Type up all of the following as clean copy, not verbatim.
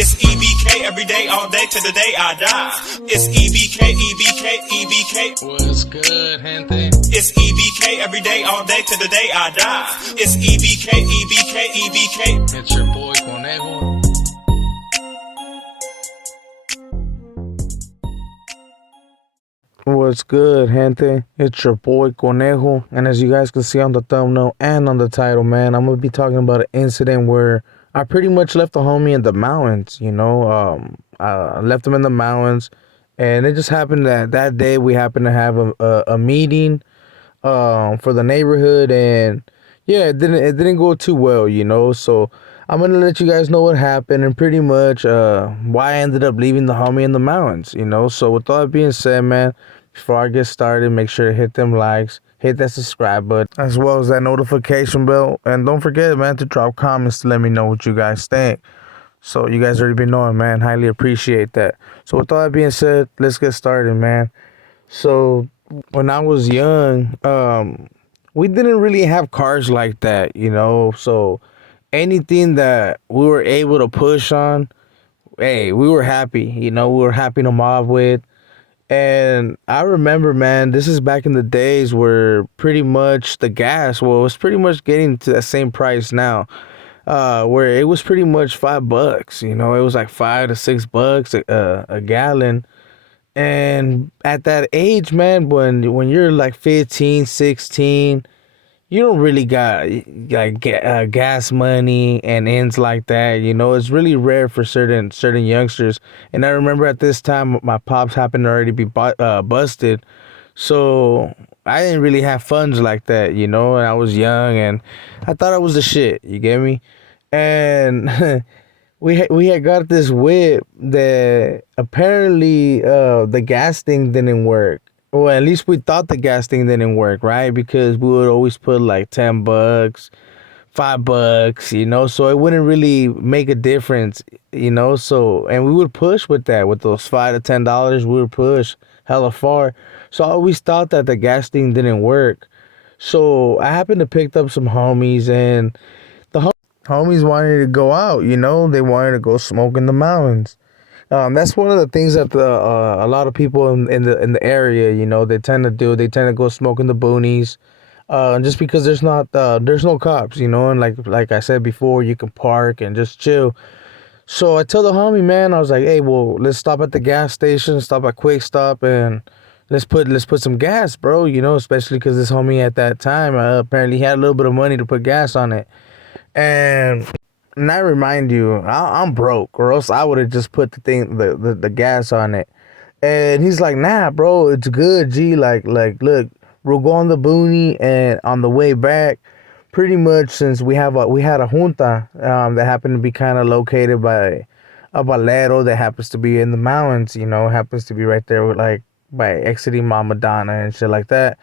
It's E.B.K every day, all day, to the day I die. It's E.B.K, E.B.K, E.B.K. What's good, gente? It's E.B.K every day, all day, to the day I die. It's E.B.K, E.B.K, E.B.K. It's your boy Conejo. What's good, gente? It's your boy Conejo, and as you guys can see on the thumbnail and on the title, man, I'm gonna be talking about an incident where I pretty much left the homie in the mountains. I left him in the mountains, and it just happened that day we happened to have a meeting for the neighborhood, and yeah, it didn't go too well. So I'm gonna let you guys know what happened and pretty much why I ended up leaving the homie in the mountains. So with all that being said, man, before I get started, make sure to hit them likes, hit that subscribe button, as well as that notification bell, and don't forget, man, to drop comments to let me know what you guys think. So you guys already been knowing, man, highly appreciate that. So with all that being said, let's get started, man. So when I was young, we didn't really have cars like that. So anything that we were able to push on, hey, we were happy. We were happy to mob with. And I remember, man, this is back in the days where pretty much the gas, well, it was pretty much getting to that same price now, where it was pretty much $5. It was like $5 to $6 a gallon. And at that age, man, when you're like 15, 16, you don't really got like gas money and ends like that. It's really rare for certain youngsters. And I remember at this time my pops happened to already be busted, so I didn't really have funds like that. And I was young and I thought I was the shit. You get me? And we had got this whip that apparently the gas thing didn't work. Well, at least we thought the gas thing didn't work, right? Because we would always put like $10, $5, so it wouldn't really make a difference. So, and we would push with that, with those $5 to $10, we would push hella far. So I always thought that the gas thing didn't work. So I happened to pick up some homies, and the homies wanted to go out. They wanted to go smoke in the mountains. That's one of the things that a lot of people in the area, they tend to do. They tend to go smoke in the boonies, just because there's no cops, and like I said before, you can park and just chill. So I tell the homie, man, I was like, hey, well, let's stop at the gas station, stop at Quick Stop, and let's put some gas, bro. Especially because this homie at that time apparently had a little bit of money to put gas on it, and I remind you, I'm broke, or else I would have just put the gas on it. And he's like, nah, bro, it's good, G. Like, look, we'll go on the boonie, and on the way back, pretty much since we had a junta that happened to be kind of located by a balero that happens to be in the mountains, happens to be right there with like by exiting Mama Donna and shit like that.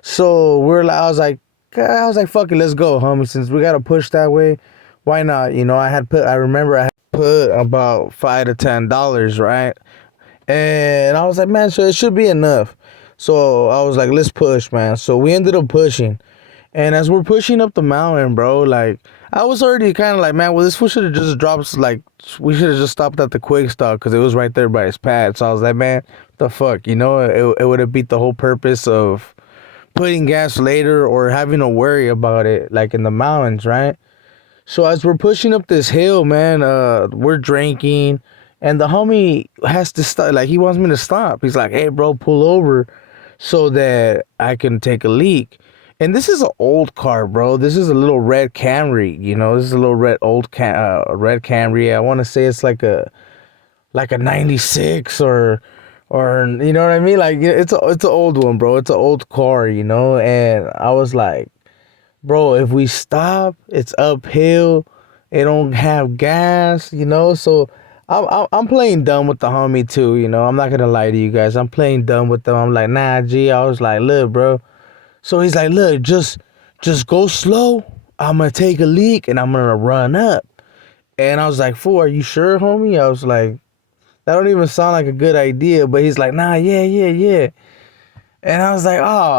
So I was like, fuck it, let's go, homie. Since we gotta push that way, why not? I remember I had put about $5 to $10, right? And I was like, man, so it should be enough. So I was like, let's push, man. So we ended up pushing. And as we're pushing up the mountain, bro, like, I was already kind of like, man, well, this fool should have just dropped, like, we should have just stopped at the Quick Stop because it was right there by his pad. So I was like, man, what the fuck? It would have beat the whole purpose of putting gas later or having to worry about it, like in the mountains, right? So as we're pushing up this hill, man, we're drinking, and the homie has to stop. Like, he wants me to stop. He's like, hey, bro, pull over so that I can take a leak. And this is an old car, bro. This is a little red Camry. This is a little red Camry. I want to say it's like a 96 or you know what I mean? Like, it's an old one, bro. It's an old car, And I was like, bro, if we stop, it's uphill. It don't have gas, So I'm playing dumb with the homie too, I'm not gonna lie to you guys. I'm playing dumb with them. I'm like, nah, G. I was like, look, bro. So he's like, look, just go slow. I'm gonna take a leak and I'm gonna run up. And I was like, fool, are you sure, homie? I was like, that don't even sound like a good idea. But he's like, nah, yeah. And I was like,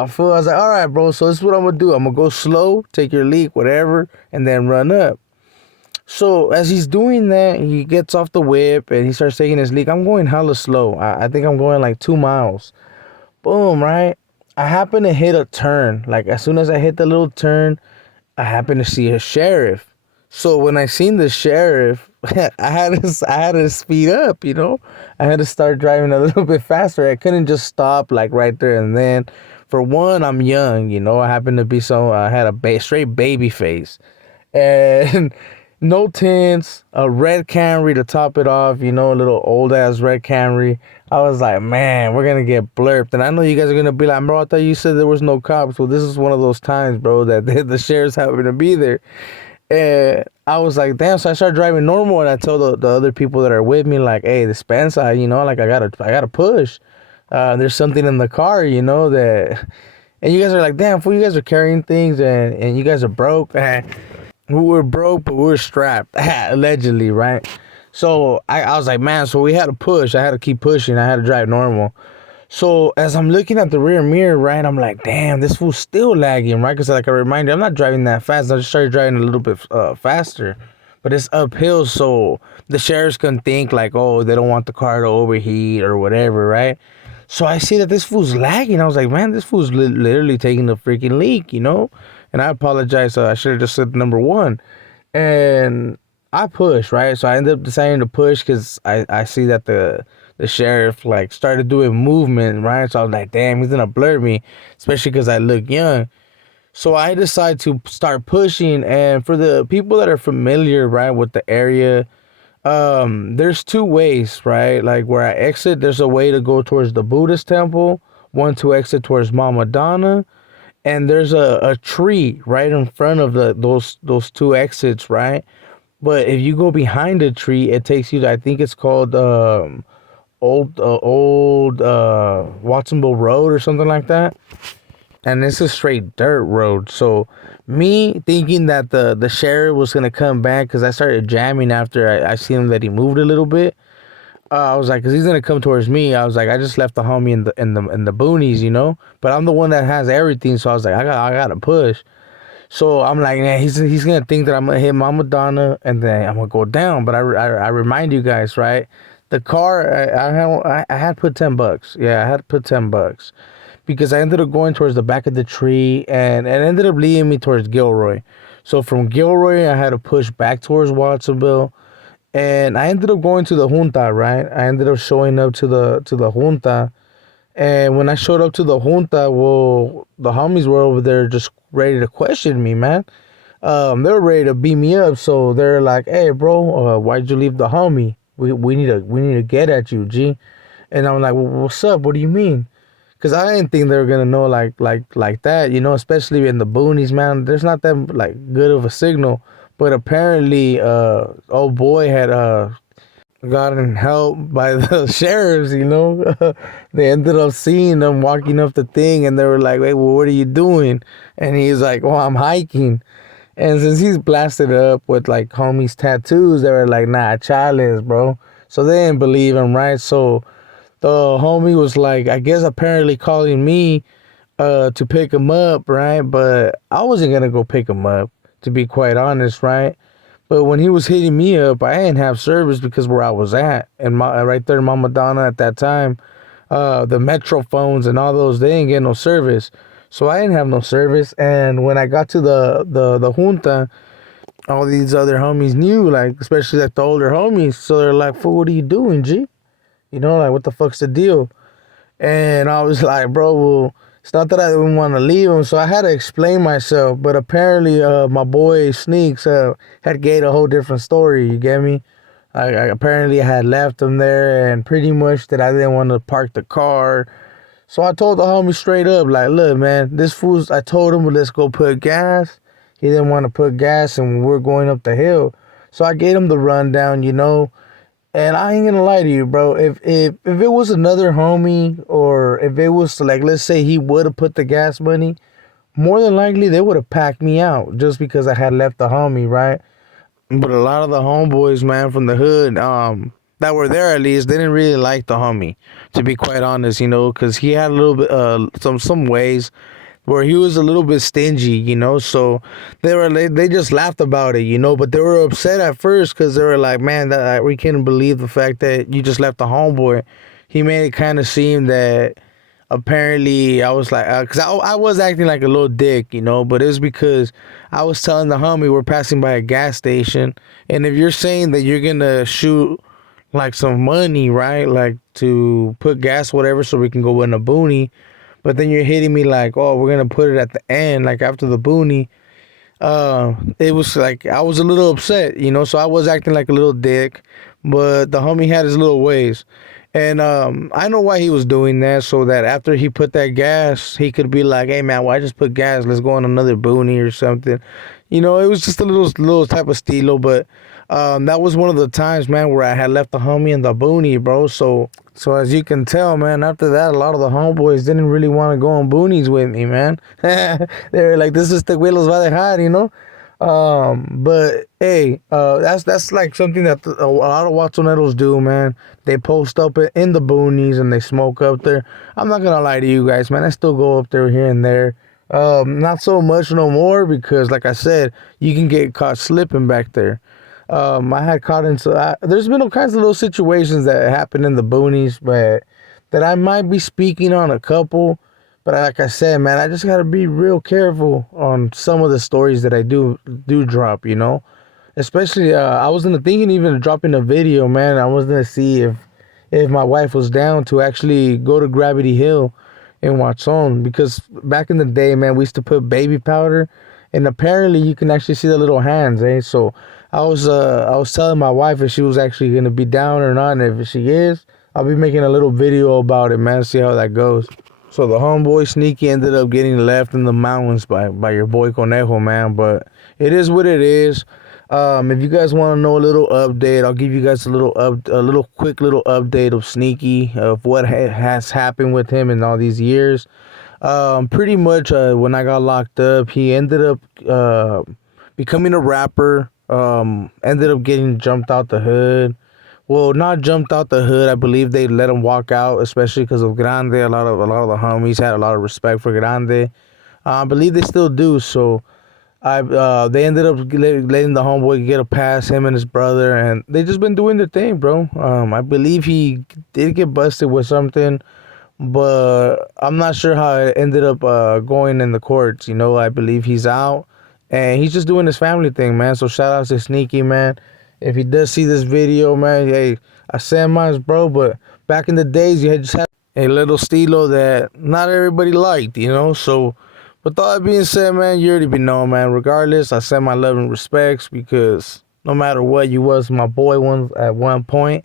fool. I was like, all right, bro. So this is what I'm going to do. I'm going to go slow, take your leak, whatever, and then run up. So as he's doing that, he gets off the whip and he starts taking his leak. I'm going hella slow. I think I'm going like 2 miles. Boom, right? I happen to hit a turn. Like as soon as I hit the little turn, I happen to see a sheriff. So when I seen the sheriff, I had to speed up, you know. I had to start driving a little bit faster. I couldn't just stop like right there and then. For one, I'm young, you know. I happen to be I had a straight baby face and no tints, a red Camry to top it off, you know, a little old ass red Camry. I was like, man, we're gonna get blurped. And I know you guys are gonna be like, bro, I thought you said there was no cops. Well, this is one of those times, bro, that the sheriff's happen to be there. And I was like, damn. So I started driving normal, and I told the other people that are with me, like, hey, dispensa, you know, like I gotta push. There's something in the car, you know, that. And you guys are like, damn, fool, you guys are carrying things, and you guys are broke. We were broke, but we were strapped, allegedly, right? So I was like, man, so we had to push. I had to keep pushing. I had to drive normal. So as I'm looking at the rear mirror, right, I'm like, damn, this fool's still lagging, right? Because like a reminder, I'm not driving that fast. I just started driving a little bit faster. But it's uphill, so the sheriffs can think like, oh, they don't want the car to overheat or whatever, right? So I see that this fool's lagging. I was like, man, this fool's literally taking a freaking leak, you know? And I apologize. I should have just said number one. And I push, right? So I ended up deciding to push because I see that the sheriff like started doing movement, right? So I was like, damn, he's gonna blur me, especially because I look young. So I decided to start pushing. And for the people that are familiar, right, with the area, there's two ways, right? Like where I exit, there's a way to go towards the Buddhist temple, one to exit towards Mama Donna, and there's a tree right in front of those two exits, right? But if you go behind the tree, it takes you to, I think it's called old Watsonville Road or something like that. And it's a straight dirt road. So me thinking that the sheriff was gonna come back because I started jamming after I seen that he moved a little bit. I was like, cause he's gonna come towards me. I was like, I just left the homie in the boonies, you know. But I'm the one that has everything, so I was like, I gotta push. So I'm like, man, he's gonna think that I'm gonna hit Mama Donna and then I'm gonna go down. But I remind you guys, right? The car I had put $10. Yeah, I had put $10 because I ended up going towards the back of the tree and it ended up leading me towards Gilroy. So from Gilroy, I had to push back towards Watsonville, and I ended up going to the junta. Right, I ended up showing up to the junta, and when I showed up to the junta, well, the homies were over there just ready to question me, man. They were ready to beat me up, so they're like, "Hey, bro, why'd you leave the homie? We need to get at you, G." And I'm like, well, "What's up? What do you mean?" Cause I didn't think they were gonna know like that, you know, especially in the boonies, man. There's not that like good of a signal, but apparently, old boy had gotten help by the sheriffs, you know. They ended up seeing them walking up the thing, and they were like, "Wait, well, what are you doing?" And he's like, "Oh, I'm hiking." And since he's blasted up with like homies tattoos, they were like, "Nah, chales, bro." So they didn't believe him, right? So the homie was like, I guess apparently calling me to pick him up, right? But I wasn't gonna go pick him up, to be quite honest, right? But when he was hitting me up, I didn't have service because where I was at, and right there in Mama Donna at that time, the Metro phones and all those, they didn't get no service. So I didn't have no service. And when I got to the junta, all these other homies knew, like, especially like the older homies. So they're like, "Fool, what are you doing, G? You know, like, what the fuck's the deal?" And I was like, bro, well, it's not that I didn't want to leave him, so I had to explain myself. But apparently, my boy Sneaks had gave a whole different story. You get me? Apparently I had left him there, and pretty much that I didn't want to park the car. So I told the homie straight up, like, look, man, this fool's. I told him, well, let's go put gas. He didn't want to put gas, and we're going up the hill. So I gave him the rundown, you know. And I ain't gonna lie to you, bro. If it was another homie, or if it was like, let's say he would have put the gas money, more than likely they would have packed me out just because I had left the homie, right? But a lot of the homeboys, man, from the hood, that were there at least, they didn't really like the homie, to be quite honest, you know, because he had a little bit, some ways where he was a little bit stingy, you know. So they just laughed about it, you know, but they were upset at first because they were like, man, that we couldn't believe the fact that you just left the homeboy. He made it kind of seem that apparently I was like, because I was acting like a little dick, you know, but it was because I was telling the homie we're passing by a gas station, and if you're saying that you're gonna shoot like some money, right, like to put gas, whatever, so we can go in a boony, but then you're hitting me like, oh, we're gonna put it at the end, like after the boony. It was like I was a little upset, you know, so I was acting like a little dick, but the homie had his little ways. And I know why he was doing that, so that after he put that gas, he could be like, "Hey man, why just put gas? Let's go on another boony or something." You know, it was just a little type of stilo, but that was one of the times, man, where I had left the homie in the boony, bro. So as you can tell, man, after that, a lot of the homeboys didn't really want to go on boonies with me, man. They were like, "This is the güey los va a dejar," you know. But hey, that's like something that a lot of Watsoneros do, man. They post up in the boonies and they smoke up there. I'm not gonna lie to you guys, man. I still go up there here and there. Not so much no more because, like I said, you can get caught slipping back there. I had caught into. There's been all kinds of little situations that happen in the boonies, but that I might be speaking on a couple. But like I said, man, I just gotta be real careful on some of the stories that I do drop, you know. Especially, I was gonna thinking even of dropping a video, man. I was gonna see if my wife was down to actually go to Gravity Hill and Watson, because back in the day, man, we used to put baby powder, and apparently you can actually see the little hands, eh? So I was telling my wife if she was actually gonna be down or not, and if she is, I'll be making a little video about it, man. See how that goes. So the homeboy Sneaky ended up getting left in the mountains by your boy Conejo, man. But it is what it is. If you guys want to know a little update, I'll give you guys a little quick little update of Sneaky, of what has happened with him in all these years. Pretty much when I got locked up, he ended up becoming a rapper. Ended up getting jumped out the hood. Well, not jumped out the hood. I believe they let him walk out, especially because of Grande. A lot of the homies had a lot of respect for Grande. I believe they still do. So they ended up letting the homeboy get a pass, him and his brother, and they just been doing their thing, bro. I believe he did get busted with something, but I'm not sure how it ended up going in the courts. You know, I believe he's out, and he's just doing his family thing, man. So shout out to Sneaky, man. If he does see this video, man, hey, I said mine, bro, but back in the days, you had just had a little stilo that not everybody liked, you know? So, with all that being said, man, you already be known, man. Regardless, I send my love and respects because no matter what, you was my boy one at one point,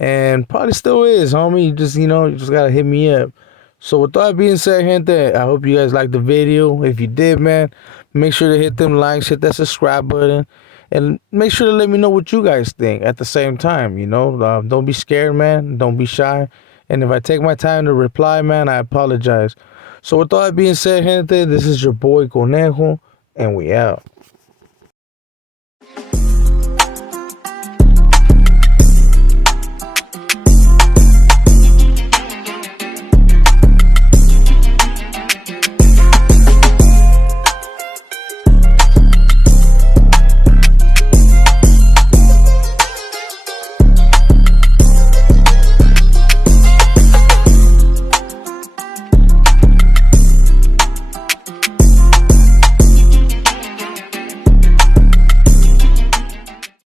and probably still is, homie. You just gotta hit me up. So with all that being said, gente, I hope you guys liked the video. If you did, man, make sure to hit them likes, hit that subscribe button, and make sure to let me know what you guys think at the same time, you know. Don't be scared, man. Don't be shy. And if I take my time to reply, man, I apologize. So with all that being said, gente, this is your boy Conejo, and we out.